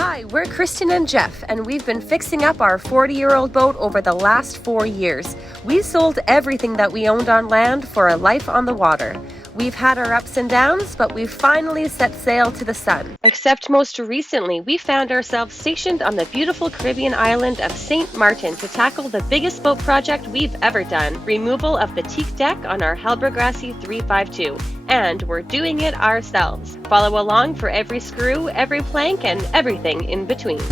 Hi, we're Kristen and Jeff, and we've been fixing up our 40-year-old boat over the last 4 years. We sold everything that we owned on land for a life on the water. We've had our ups and downs, but we've finally set sail to the sun. Except most recently, we found ourselves stationed on the beautiful Caribbean island of St. Martin to tackle the biggest boat project we've ever done, removal of the Teak deck on our Hallberg Rassy 352. And we're doing it ourselves. Follow along for every screw, every plank, and everything in between.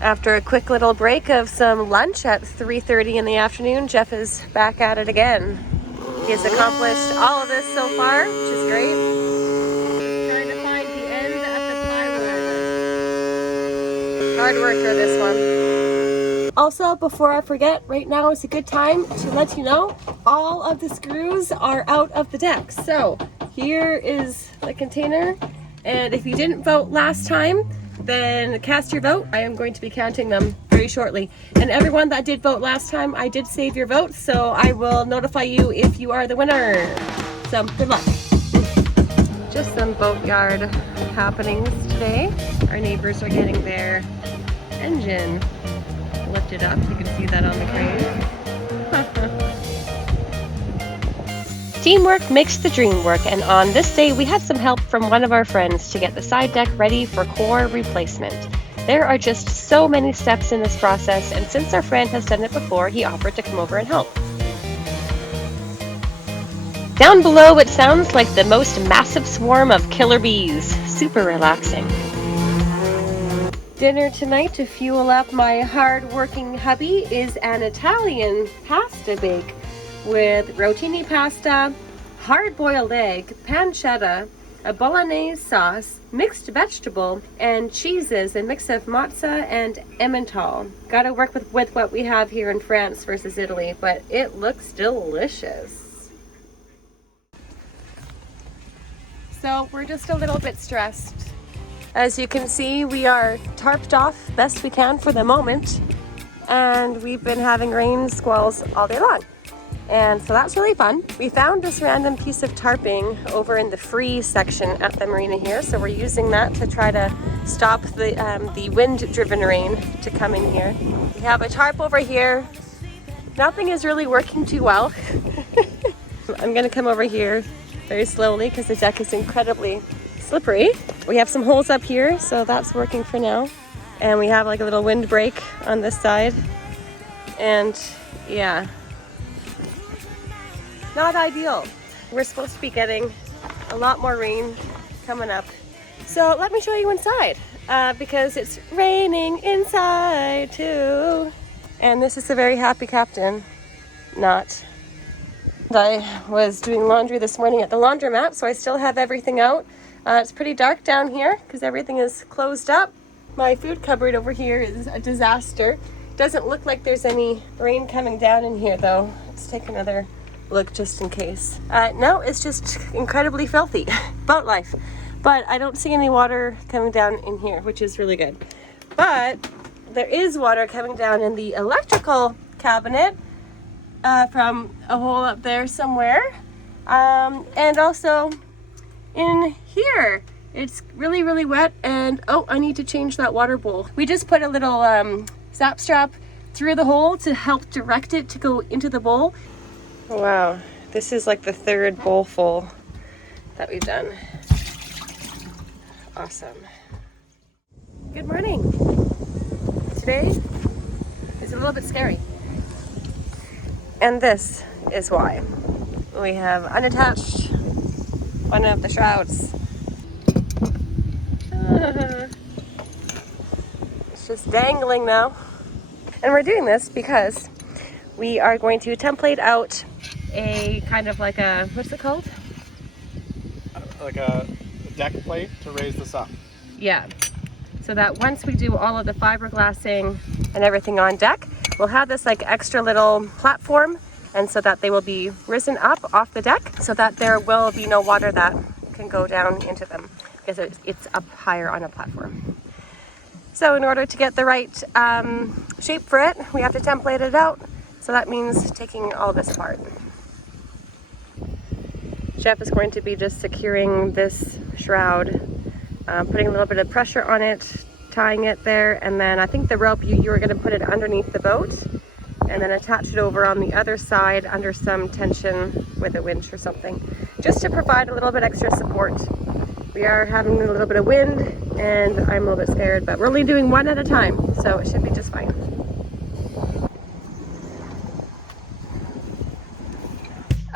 After a quick little break of some lunch at 3:30 in the afternoon, Jeff is back at it again. He has accomplished all of this so far, which is great. Trying to find the end at the plywood. Hard worker, this one. Also, before I forget, right now is a good time to let you know all of the screws are out of the deck. So here is the container, and if you didn't vote last time, then cast your vote. I am going to be counting them very shortly. And everyone that did vote last time, I did save your vote, so I will notify you if you are the winner. So good luck. Just some Boatyard happenings today. Our neighbors are getting their engine lifted up. You can see that on the crane. Teamwork makes the dream work, and on this day we had some help from one of our friends to get the side deck ready for core replacement. There are just so many steps in this process, and since our friend has done it before, he offered to come over and help. Down below it sounds like the most massive swarm of killer bees. Super relaxing. Dinner tonight to fuel up my hard-working hubby is an Italian pasta bake with rotini pasta, hard-boiled egg, pancetta, a bolognese sauce, mixed vegetable, and cheeses, a mix of mozza and Emmental. Gotta work with what we have here in France versus Italy, but it looks delicious. So we're just a little bit stressed. As you can see, we are tarped off best we can for the moment, and we've been having rain squalls all day long. And so that's really fun. We found this random piece of tarping over in the free section at the marina here, so we're using that to try to stop the wind-driven rain to come in here. We have a tarp over here. Nothing is really working too well. I'm gonna come over here very slowly because the deck is incredibly slippery. We have some holes up here, so that's working for now. And we have like a little windbreak on this side. And yeah. Not ideal. We're supposed to be getting a lot more rain coming up. So let me show you inside because it's raining inside too. And this is a very happy captain. Not. I was doing laundry this morning at the laundromat, so I still have everything out. It's pretty dark down here because everything is closed up. My food cupboard over here is a disaster. Doesn't look like there's any rain coming down in here though. Let's take another look just in case. No, it's just incredibly filthy. Boat life. But I don't see any water coming down in here, which is really good. But there is water coming down in the electrical cabinet from a hole up there somewhere. And also in here. It's really, really wet, and oh, I need to change that water bowl. We just put a little zap strap through the hole to help direct it to go into the bowl. Wow, this is like the third bowl full that we've done. Awesome. Good morning. Today is a little bit scary. And this is why. We have unattached one of the shrouds. It's just dangling now. And we're doing this because we are going to template out a kind of like a, what's it called? Like a deck plate to raise this up. Yeah. So that once we do all of the fiberglassing and everything on deck, we'll have this like extra little platform and so that they will be risen up off the deck so that there will be no water that can go down into them because it's up higher on a platform. So in order to get the right shape for it, we have to template it out. So that means taking all this apart. Jeff is going to be just securing this shroud, putting a little bit of pressure on it, tying it there, and then I think the rope you were going to put it underneath the boat and then attach it over on the other side under some tension with a winch or something, just to provide a little bit extra support. We are having a little bit of wind and I'm a little bit scared, but we're only doing one at a time, so it should be just fine.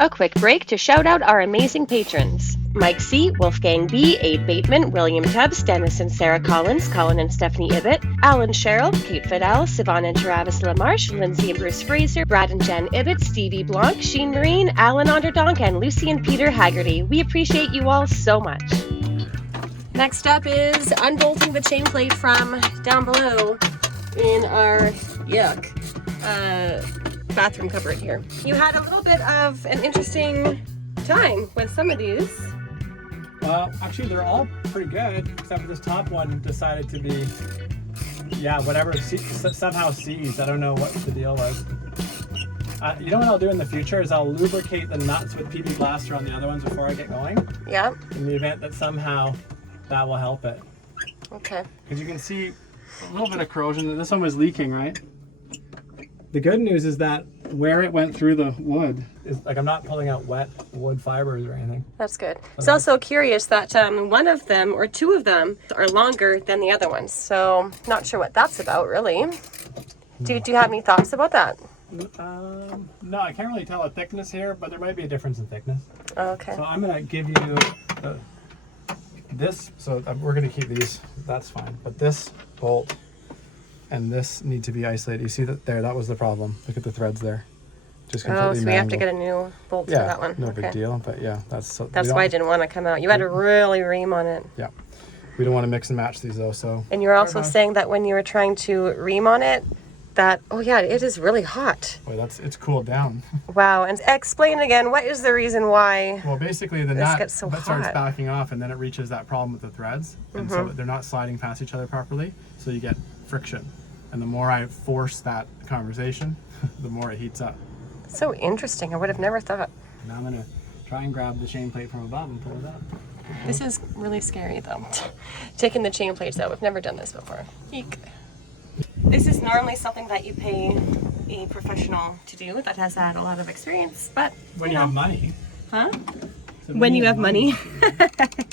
A quick break to shout out our amazing patrons. Mike C., Wolfgang B., Abe Bateman, William Tubbs, Dennis and Sarah Collins, Colin and Stephanie Ibbett, Alan Sherrill, Kate Fidel, Siobhan and Travis LaMarche, Lindsay and Bruce Fraser, Brad and Jen Ibbett, Stevie Blanc, Sheen Marine, Alan Onderdonk, and Lucy and Peter Haggerty. We appreciate you all so much. Next up is unbolting the chain plate from down below in our bathroom cupboard here. You had a little bit of an interesting time with some of these. Actually, they're all pretty good, except for this top one decided to be, whatever, somehow seized. I don't know what the deal was. You know what I'll do in the future is I'll lubricate the nuts with PB Blaster on the other ones before I get going. Yeah. In the event that somehow that will help it. Okay. Because you can see a little bit of corrosion. This one was leaking, right? The good news is that where it went through the wood is like I'm not pulling out wet wood fibers or anything. That's good. It's also curious that one of them or two of them are longer than the other ones. So not sure what that's about really. Do you have any thoughts about that? No, I can't really tell a thickness here, but there might be a difference in thickness. Okay. So I'm gonna give you this. So we're gonna keep these. That's fine. But this bolt and this need to be isolated. You see that there? That was the problem. Look at the threads there. Just completely so we have to get a new bolt for that one. No big deal. But yeah, that's why I didn't want to come out. You had to really ream on it. Yeah. We don't want to mix and match these though. So. And you're also saying that when you were trying to ream on it, that it is really hot. Boy, it's cooled down. Wow. And explain again, what is the reason why? Well, basically the this nut gets so starts backing off, and then it reaches that problem with the threads, and so they're not sliding past each other properly. So you get friction, and the more I force that conversation, the more it heats up. So interesting. I would have never thought. Now I'm gonna try and grab the chain plate from above and pull it up. This is really scary though. Taking the chain plates out. We've never done this before. Eek. This is normally something that you pay a professional to do that has had a lot of experience, but when you have money. Huh? So when you have money.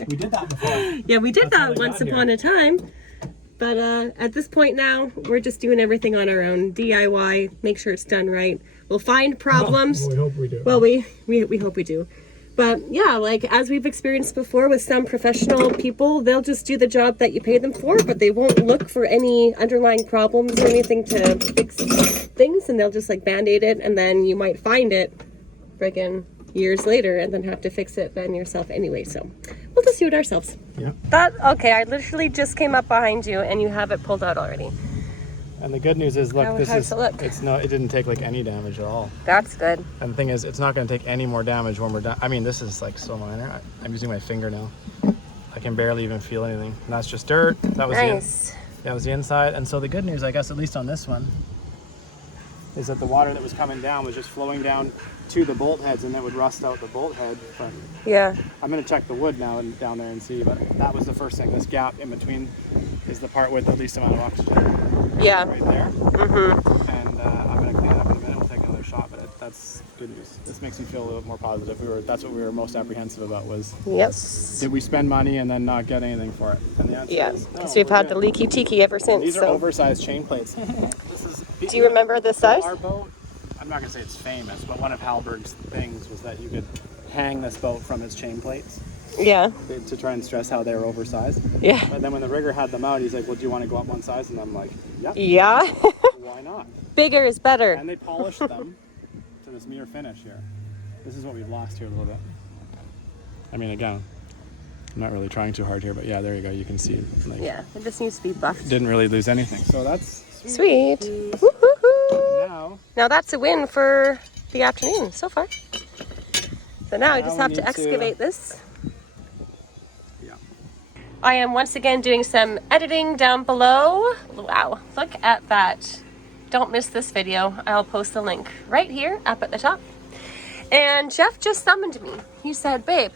We did that before. Yeah, we did that once upon a time. But at this point now, we're just doing everything on our own. DIY, make sure it's done right. We'll find problems. Well, we hope we do. Well, we hope we do. But yeah, like as we've experienced before with some professional people, they'll just do the job that you pay them for, but they won't look for any underlying problems or anything to fix things, and they'll just like band-aid it, and then you might find it friggin' years later and then have to fix it then yourself anyway. So we'll just do it ourselves. Yeah. Okay, I literally just came up behind you and you have it pulled out already. And the good news is, look, How's it look? It didn't take like any damage at all. That's good. And the thing is, it's not going to take any more damage when we're done. I mean, this is like so minor. I'm using my finger now. I can barely even feel anything. And that's just dirt. That was nice. That was the inside. And so the good news, I guess, at least on this one, is that the water that was coming down was just flowing down to the bolt heads, and then would rust out the bolt head. But yeah. I'm going to check the wood now and down there and see. But that was the first thing. This gap in between is the part with the least amount of oxygen. Yeah. Right there. Mm-hmm. And I'm going to clean it up in a minute. We'll take another shot, but that's good news. This makes me feel a little bit more positive. That's what we were most apprehensive about was, yes, did we spend money and then not get anything for it? And the answer is no, because we've had the leaky tiki ever since. These are oversized chain plates. Do you remember this size? Our boat, I'm not going to say it's famous, but one of Hallberg's things was that you could hang this boat from its chain plates. Yeah. To try and stress how they were oversized. Yeah. But then when the rigger had them out, he's like, well, do you want to go up one size? And I'm like, yep. Yeah. Why not? Bigger is better. And they polished them to this mirror finish here. This is what we've lost here a little bit. I mean, again, I'm not really trying too hard here, but yeah, there you go. You can see. Like, yeah, it just needs to be buffed. Didn't really lose anything. So that's sweet. Woo-hoo-hoo. Now that's a win for the afternoon so far. So now I just have to excavate this. Yeah. I am once again doing some editing down below. Wow, look at that. Don't miss this video. I'll post the link right here up at the top. And Jeff just summoned me. He said, babe,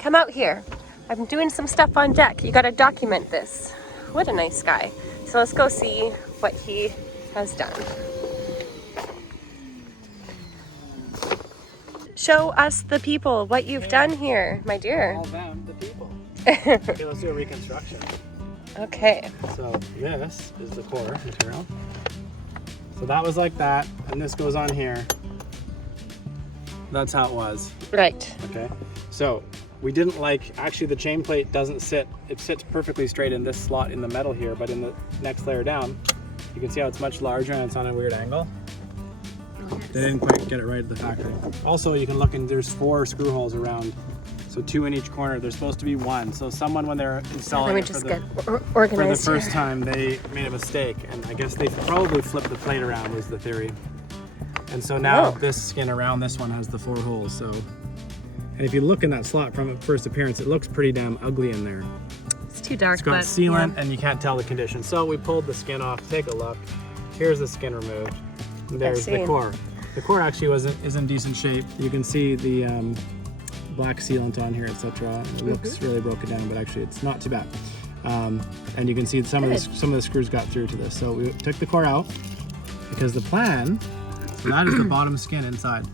come out here. I'm doing some stuff on deck. You gotta document this. What a nice guy. So let's go see what he has done. Show us the people what you've done here, my dear. All them, the people. Okay, let's do a reconstruction. Okay. So this is the core material. So that was like that, and this goes on here. That's how it was. Right. Okay. So we didn't like, actually the chain plate doesn't sit, it sits perfectly straight in this slot in the metal here, but in the next layer down, you can see how it's much larger and it's on a weird angle. They didn't quite get it right at the factory. Also, you can look and there's 4 screw holes around. So 2 in each corner. There's supposed to be 1. So someone, when they're installing it for the first time, they made a mistake. And I guess they probably flipped the plate around, was the theory. And so now this skin around this one has the 4 holes. So, and if you look in that slot from first appearance, it looks pretty damn ugly in there. It's too dark. It's got sealant and you can't tell the condition. So we pulled the skin off. Take a look. Here's the skin removed. And there's the core. The core actually is in decent shape. You can see the black sealant on here, etc. It looks really broken down, but actually it's not too bad. And you can see some of the screws got through to this. So we took the core out because the plan. So that is the bottom skin inside.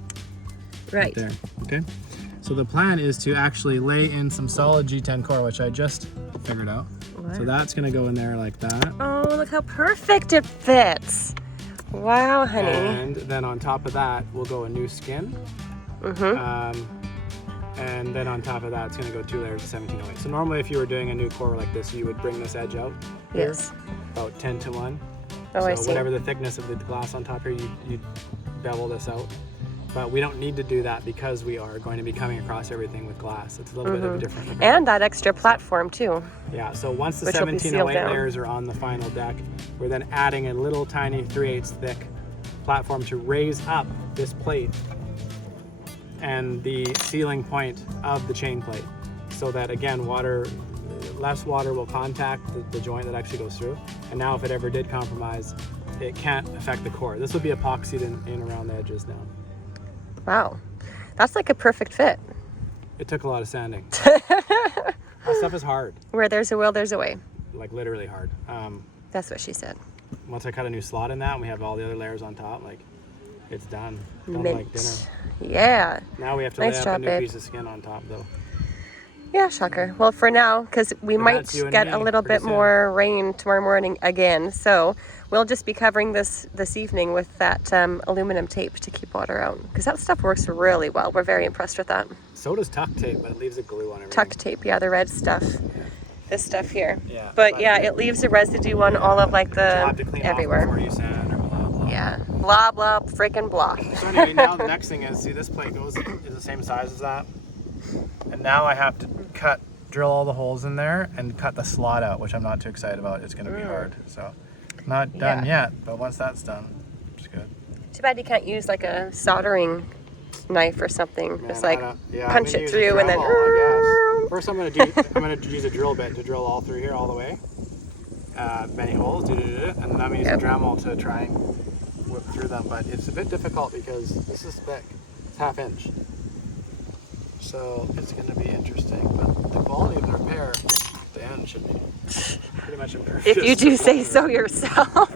Right there. Okay. So the plan is to actually lay in some solid G10 core, which I just figured out. Wow. So that's gonna go in there like that. Oh, look how perfect it fits. Wow, honey. And then on top of that, we'll go a new skin. And then on top of that, it's going to go 2 layers of 1708. So normally if you were doing a new core like this, you would bring this edge out here, about 10 to 1. Oh, so I see. Whatever the thickness of the glass on top here, you'd bevel this out. But we don't need to do that because we are going to be coming across everything with glass. It's a little bit of a different. And that extra platform too. Yeah, so once the 1708 layers are on the final deck, we're then adding a little tiny 3/8 thick platform to raise up this plate and the sealing point of the chain plate, so that again, less water will contact the joint that actually goes through. And now if it ever did compromise, it can't affect the core. This will be epoxied in around the edges now. Wow, that's like a perfect fit. It took a lot of sanding. That stuff is hard. Where there's a will, there's a way. Like literally hard. That's what she said. Once I cut a new slot in that and we have all the other layers on top, like it's done. Done like dinner. Yeah. Now we have to lay up a new piece of skin on top though. Yeah, shocker. Well, for now, because we might get a little bit more rain tomorrow morning again, so we'll just be covering this evening with that aluminum tape to keep water out, because that stuff works really well. We're very impressed with that. So does tuck tape, but it leaves a glue on everything. Tuck tape, yeah, the red stuff. Yeah. This stuff here. Yeah. But yeah, it leaves a residue on all of like the everywhere. Before you sand or blah, blah. Yeah. Blah blah freaking blah. So anyway, now the next thing is, see, this plate is the same size as that. And now I have to drill all the holes in there and cut the slot out, which I'm not too excited about. It's going to be hard. So not done yet, but once that's done, it's good. Too bad you can't use like a soldering knife or something. Man, just like punch it through and then. First, I'm gonna use a drill bit to drill all through here all the way, many holes, and then I'm gonna use a Dremel to try and whip through them. But it's a bit difficult because this is thick. It's 1/2 inch. So it's going to be interesting, but the quality of the repair at the end should be pretty much improved. If you do say so yourself.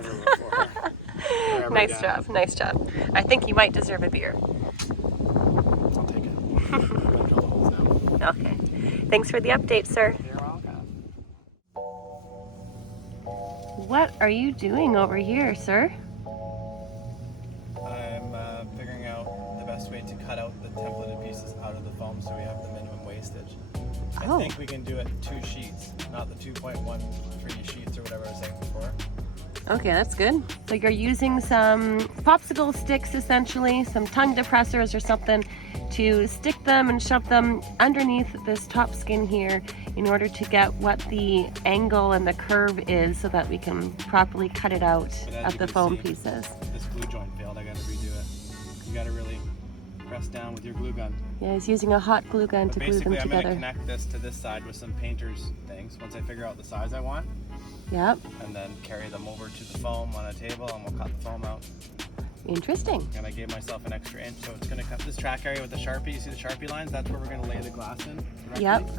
Nice job, nice job. I think you might deserve a beer. I'll take it. I'm going to drill the holes now. Okay. Thanks for the update, sir. You're welcome. What are you doing over here, sir? I'm figuring out the best way to cut out the templated pieces out of the foam so we have the minimum wastage. I think we can do it 2 sheets, not the 2.13 sheets or whatever I was saying before. Okay, that's good. So you're using some popsicle sticks, essentially, some tongue depressors or something, to stick them and shove them underneath this top skin here in order to get what the angle and the curve is so that we can properly cut it out of the foam pieces. This glue joint failed. I got to redo it. You got to really press down with your glue gun. Yeah, he's using a hot glue gun to glue them Basically, I'm together. going to connect this to this side with some painter's things once I figure out the size I want. Yep. And then carry them over to the foam on a table, and we'll cut the foam out. Interesting. And I gave myself an extra inch, so it's going to cut this track area with the Sharpie. You see the Sharpie lines? That's where we're going to lay the glass in directly. Yep.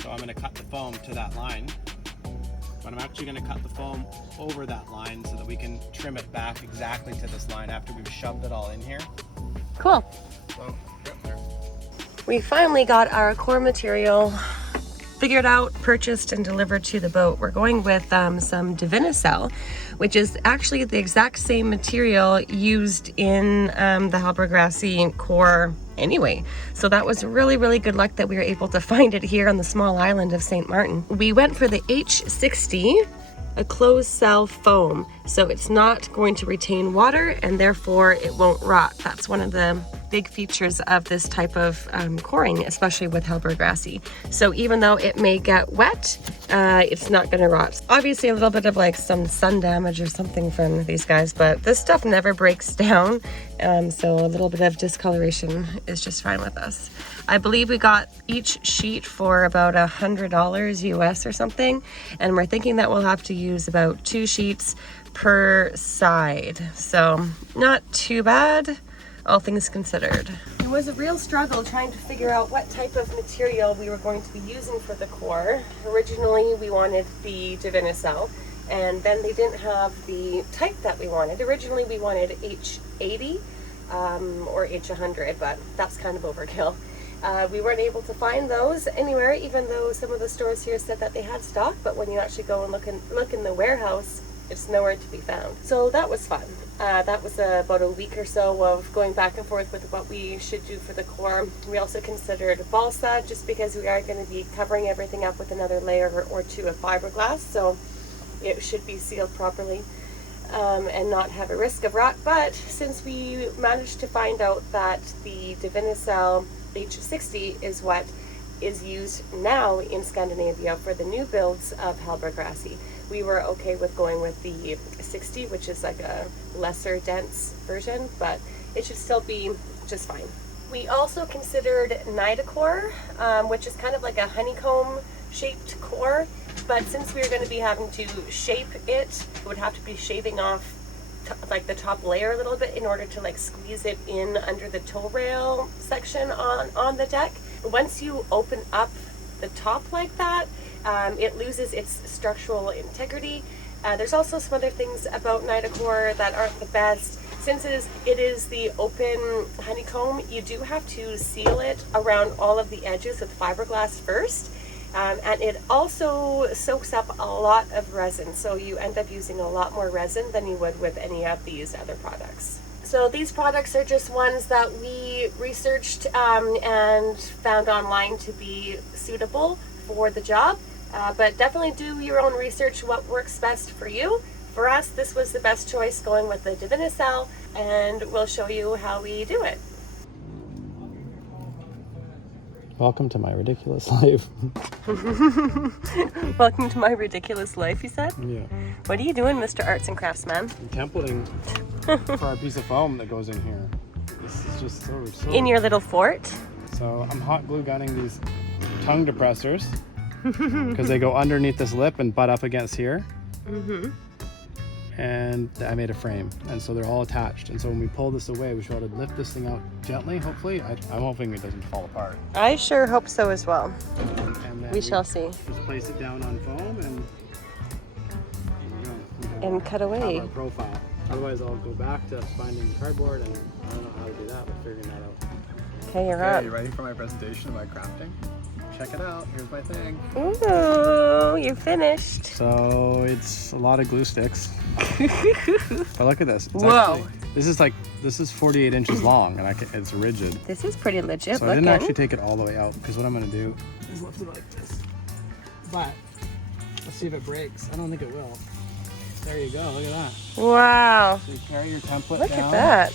So I'm going to cut the foam to that line. But I'm actually going to cut the foam over that line so that we can trim it back exactly to this line after we've shoved it all in here. Cool. So, We finally got our core material figured out, purchased, and delivered to the boat. We're going with some Divinycell, which is actually the exact same material used in the Hallberg Rassy core anyway. So that was really, really good luck that we were able to find it here on the small island of St. Martin. We went for the H60, a closed cell foam. So it's not going to retain water and therefore it won't rot. That's one of the big features of this type of coring, especially with Hallberg Rassy. So even though it may get wet, it's not gonna rot. Obviously a little bit of like some sun damage or something from these guys, but this stuff never breaks down. So a little bit of discoloration is just fine with us. I believe we got each sheet for about $100 US or something. And we're thinking that we'll have to use about 2 sheets per side. So not too bad, all things considered. It was a real struggle trying to figure out what type of material we were going to be using for the core. Originally, we wanted the Divinycell, and then they didn't have the type that we wanted. Originally, we wanted H80 or H100, but that's kind of overkill. We weren't able to find those anywhere, even though some of the stores here said that they had stock, but when you actually go and look in the warehouse, it's nowhere to be found. So that was fun. That was about a week or so of going back and forth with what we should do for the core. We also considered balsa, just because we are going to be covering everything up with another layer or 2 of fiberglass, so it should be sealed properly and not have a risk of rot. But since we managed to find out that the Divinycell H60 is what is used now in Scandinavia for the new builds of Hallberg Rassy, we were okay with going with the 60, which is like a lesser dense version, but it should still be just fine. We also considered Nidacore, which is kind of like a honeycomb shaped core, but since we were going to be having to shape it, we would have to be shaving off like the top layer a little bit in order to like squeeze it in under the tow rail section on the deck. Once you open up the top like that, it loses its structural integrity. There's also some other things about Nidacore that aren't the best. Since it is the open honeycomb, you do have to seal it around all of the edges with fiberglass first. And it also soaks up a lot of resin, so you end up using a lot more resin than you would with any of these other products. So these products are just ones that we researched and found online to be suitable for the job. But definitely do your own research, what works best for you. For us, this was the best choice, going with the Divinycell, and we'll show you how we do it. welcome to my ridiculous life. Welcome to my ridiculous life, you said? Yeah. What are you doing, Mr. Arts and Craftsman? I'm templating for our piece of foam that goes in here. This is just so In your little fort? So I'm hot glue gunning these tongue depressors because they go underneath this lip and butt up against here. Mm-hmm. And I made a frame, and so they're all attached. And so when we pull this away, we should be able to lift this thing out gently, hopefully. I'm hoping it doesn't fall apart. I sure hope so as well. And then we shall see. Just place it down on foam and and cut away. Have our profile. Otherwise, I'll go back to finding cardboard, and I don't know how to do that, but figuring that out. Okay, you're up. Are you ready for my presentation of my crafting? Check it out. Here's my thing. Ooh, you finished. So it's a lot of glue sticks. But look at this. It's Whoa. Actually, this is 48 inches long, and it's rigid. This is pretty legit So looking. I didn't actually take it all the way out, because what I'm going to do is lift it like this. But let's see if it breaks. I don't think it will. There you go. Look at that. Wow. So you carry your template Look down. at that.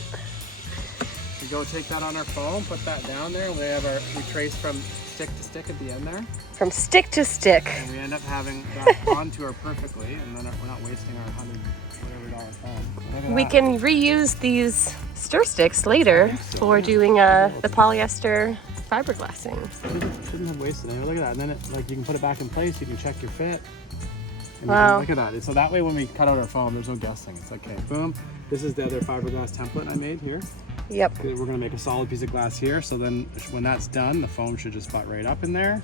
We go take that on our foam, put that down there, and we trace from stick to stick at the end there. From stick to stick. And we end up having that contour perfectly, and then we're not wasting our $100 foam. We can reuse these stir sticks later for doing the polyester fiberglassing. Shouldn't have wasted any. Look at that. And then it, like, you can put it back in place. You can check your fit. And Wow. look at that. So that way, when we cut out our foam, there's no guessing. It's like, okay, boom. This is the other fiberglass template I made here. Yep. We're gonna make a solid piece of glass here. So then, when that's done, the foam should just butt right up in there.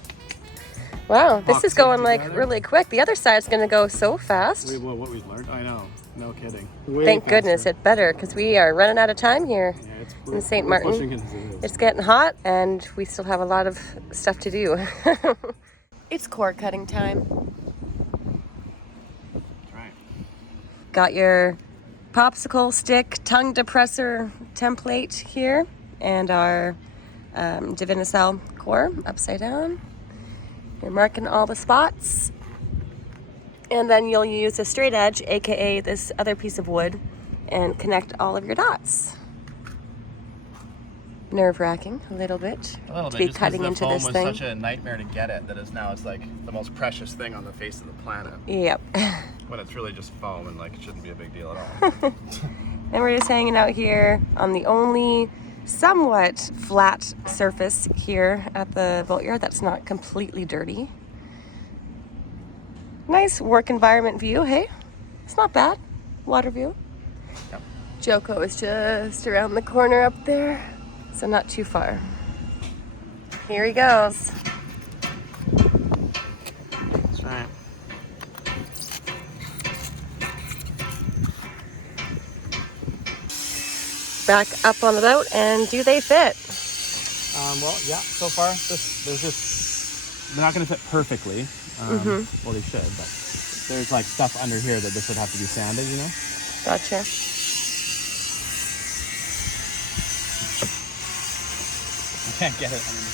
Wow, this Box is it going like together. really quick. The other side's gonna go so fast. Well, what we've learned, I know, no kidding. Way Thank goodness faster. it better, because we are running out of time here Yeah, it's in St. we're Martin. pushing it as it is. It's getting hot and we still have a lot of stuff to do. It's cord cutting time. That's right. Got your popsicle stick tongue depressor template here and our Divinicel core upside down. You're marking all the spots. And then you'll use a straight edge, aka this other piece of wood, and connect all of your dots. Nerve-wracking a little bit A little to bit, be just 'cause cutting the into foam this was thing. such a nightmare to get it that it's like the most precious thing on the face of the planet. Yep. When it's really just foam and like it shouldn't be a big deal at all. And we're just hanging out here on the only somewhat flat surface here at the Boatyard that's not completely dirty. Nice work environment view, hey? It's not bad. Water view. Yep. Joko is just around the corner up there, so not too far. Here he goes. That's right. Back up on the boat, and do they fit? Well, yeah. So far, they're not going to fit perfectly. Well, they should, but there's like stuff under here that this would have to be sanded, you know. Gotcha. I can't get it. I mean,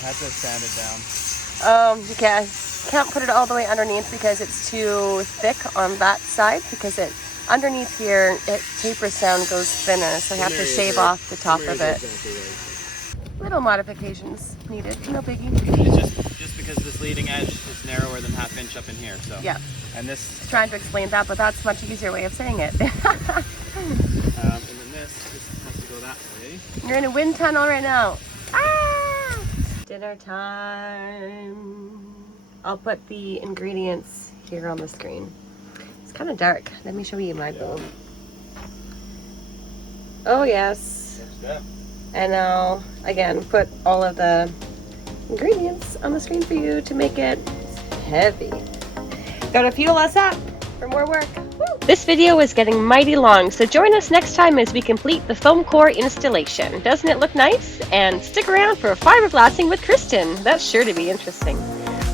I had to sand it down. You can't put it all the way underneath because it's too thick on that side, because it underneath here it tapers down, goes thinner, so you have to shave off the top of it. Little modifications needed, no biggie. It's just because this leading edge is narrower than ½ inch up in here, so. Yeah. And this, Trying to explain that, but that's a much easier way of saying it. and then this just has to go that way. You're in a wind tunnel right now. Ah! Dinner time. I'll put the ingredients here on the screen. It's kind of dark. Let me show you my bowl. Oh yes. Yeah. And I'll, again, put all of the ingredients on the screen for you to make it heavy. Gotta fuel us up for more work. Woo! This video is getting mighty long, so join us next time as we complete the foam core installation. Doesn't it look nice? And stick around for fiberglassing with Kristen. That's sure to be interesting.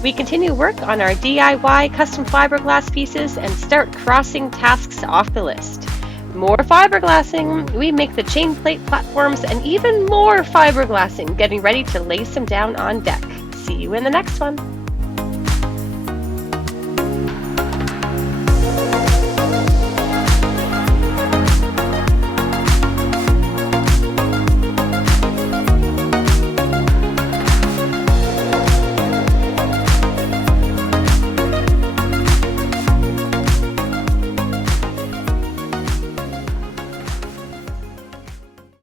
We continue work on our DIY custom fiberglass pieces and start crossing tasks off the list. More fiberglassing, we make the chainplate platforms, and even more fiberglassing, getting ready to lace them down on deck. See you in the next one.